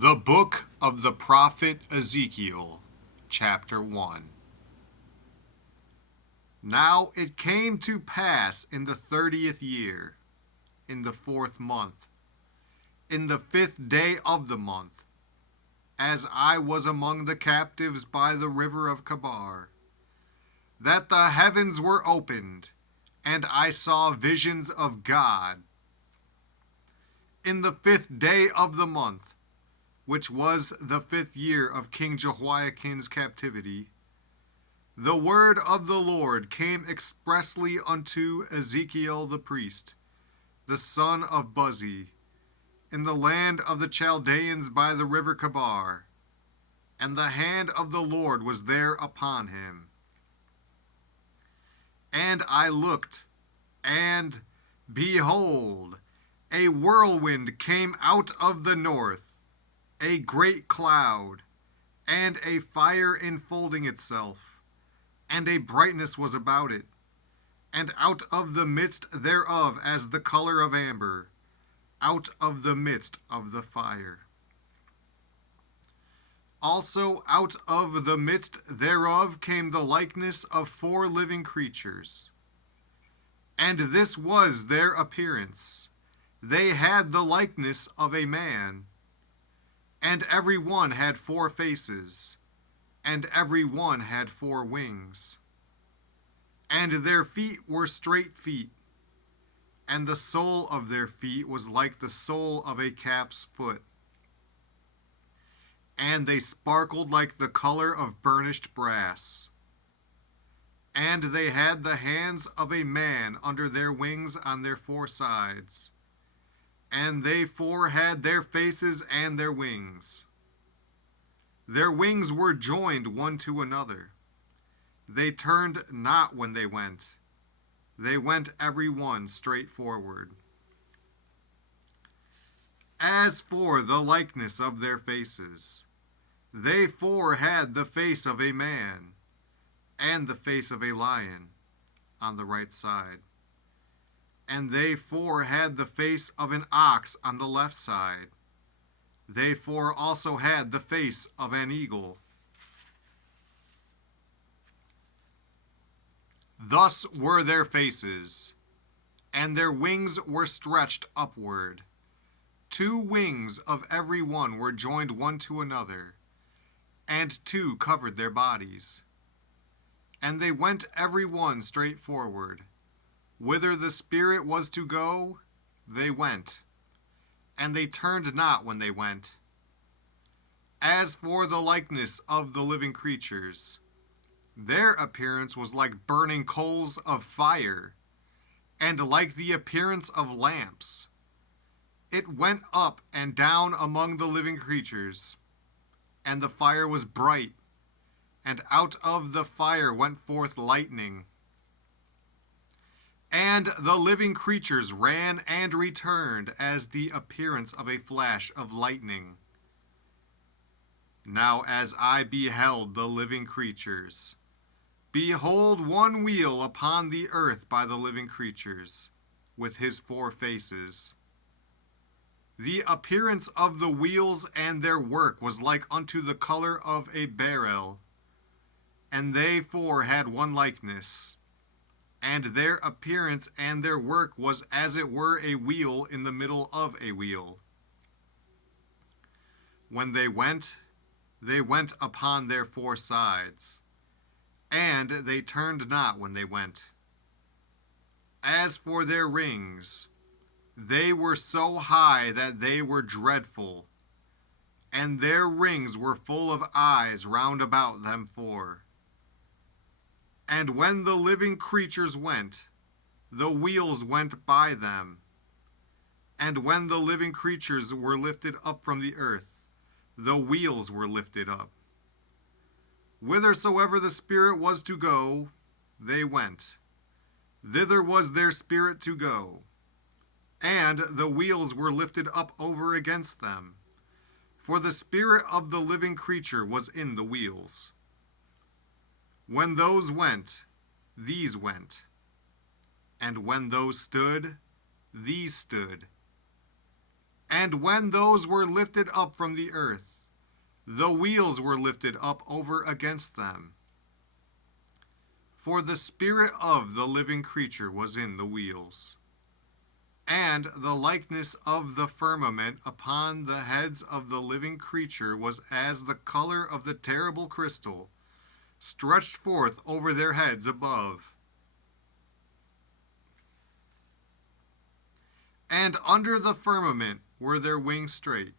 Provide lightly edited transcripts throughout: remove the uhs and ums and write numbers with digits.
The Book of the Prophet Ezekiel, Chapter 1. Now it came to pass in the 30th year, in the 4th month, in the 5th day of the month, as I was among the captives by the river of Kabar, that the heavens were opened, and I saw visions of God. In the 5th day of the month, which was the 5th year of King Jehoiakim's captivity, the word of the Lord came expressly unto Ezekiel the priest, the son of Buzi, in the land of the Chaldeans by the river Kabar, and the hand of the Lord was there upon him. And I looked, and behold, a whirlwind came out of the north, a great cloud, and a fire enfolding itself, and a brightness was about it, and out of the midst thereof as the color of amber, out of the midst of the fire. Also out of the midst thereof came the likeness of 4 living creatures. And this was their appearance. They had the likeness of a man, and every one had 4 faces, and every one had 4 wings. And their feet were straight feet, and the sole of their feet was like the sole of a calf's foot. And they sparkled like the color of burnished brass. And they had the hands of a man under their wings on their 4 sides. And they 4 had their faces and their wings. Their wings were joined one to another. They turned not when they went. They went every one straight forward. As for the likeness of their faces, they 4 had the face of a man, and the face of a lion on the right side. And they 4 had the face of an ox on the left side. They 4 also had the face of an eagle. Thus were their faces, and their wings were stretched upward. 2 wings of every one were joined one to another, and 2 covered their bodies. And they went every one straight forward. Whither the Spirit was to go, they went, and they turned not when they went. As for the likeness of the living creatures, their appearance was like burning coals of fire, and like the appearance of lamps. It went up and down among the living creatures, and the fire was bright, and out of the fire went forth lightning. And the living creatures ran and returned as the appearance of a flash of lightning. Now as I beheld the living creatures, behold, one wheel upon the earth by the living creatures, with his 4 faces. The appearance of the wheels and their work was like unto the color of a beryl, and they 4 had one likeness. And their appearance and their work was as it were a wheel in the middle of a wheel. When they went upon their 4 sides, and they turned not when they went. As for their rings, they were so high that they were dreadful, and their rings were full of eyes round about them 4. And when the living creatures went, the wheels went by them. And when the living creatures were lifted up from the earth, the wheels were lifted up. Whithersoever the Spirit was to go, they went. Thither was their spirit to go. And the wheels were lifted up over against them. For the spirit of the living creature was in the wheels. When those went, these went. And when those stood, these stood. And when those were lifted up from the earth, the wheels were lifted up over against them. For the spirit of the living creature was in the wheels. And the likeness of the firmament upon the heads of the living creature was as the color of the terrible crystal, stretched forth over their heads above. And under the firmament were their wings straight,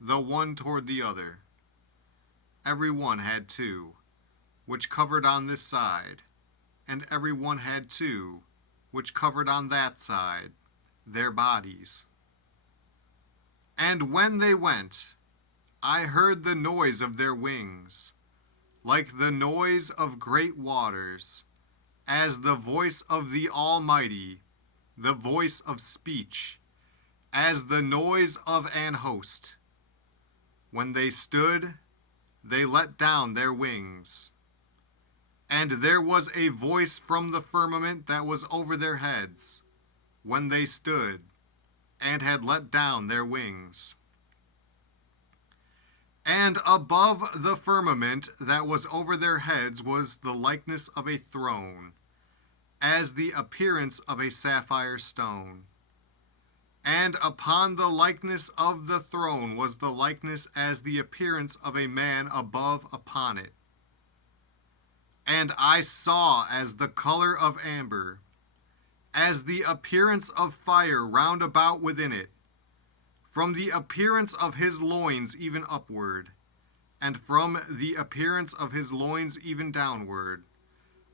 the one toward the other. Every one had two, which covered on this side, and every one had two, which covered on that side, their bodies. And when they went, I heard the noise of their wings, like the noise of great waters, as the voice of the Almighty, the voice of speech, as the noise of an host. When they stood, they let down their wings. And there was a voice from the firmament that was over their heads, when they stood, and had let down their wings. And above the firmament that was over their heads was the likeness of a throne, as the appearance of a sapphire stone. And upon the likeness of the throne was the likeness as the appearance of a man above upon it. And I saw as the color of amber, as the appearance of fire round about within it, from the appearance of his loins even upward, and from the appearance of his loins even downward.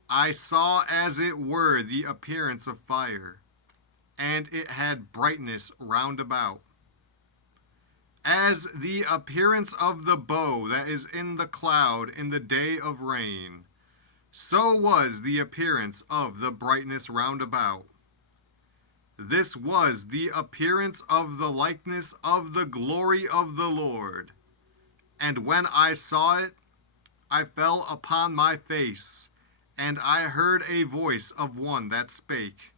I saw as it were the appearance of fire, and it had brightness round about, as the appearance of the bow that is in the cloud in the day of rain. So was the appearance of the brightness round about. This was the appearance of the likeness of the glory of the Lord. And when I saw it, I fell upon my face, and I heard a voice of one that spake,